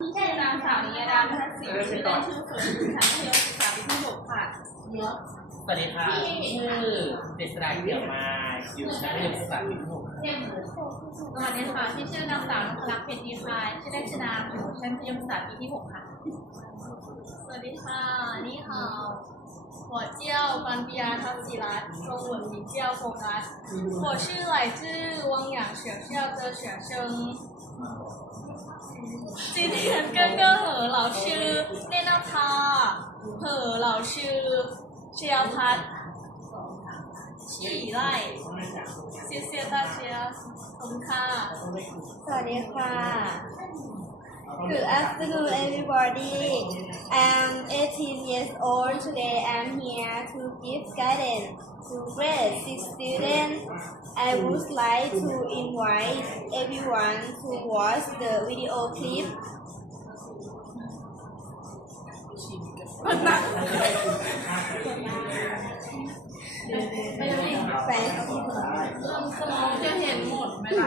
ชื่อนางสาวนิยดาพัฒน์ศรีชื่อเล่นชื่อฝนชั้นมัธยมศึกษาปีที่ 6 ค่ะสวัสดีค่ะชื่อเดชราเกี่ยวมาอยู่ชั้นมัธยมศึกษาปีที่ 6 สวัสดีค่ะชื่อนางสาวนพลักษ์เพชรดีพายชื่อเล่นชื่อนางอยู่ชั้นมัธยมศึกษาปีที่ 6 ค่ะสวัสดีค่ะนี่ค่ะ我叫关碧安汤吉拉中文名叫冯安我是来自汪洋学校的学生今天刚刚和老师念到他和老师教他起来谢谢大家ขอบคุณค่ะสวัสดีค่ะ Good afternoon everybody I'm 18 years old today I'm here to give guidance to grade 6 students I would like to invite everyone to watch the video clip ไม่ได้แฟนสมองจะเห็นหมดไหมล่ะ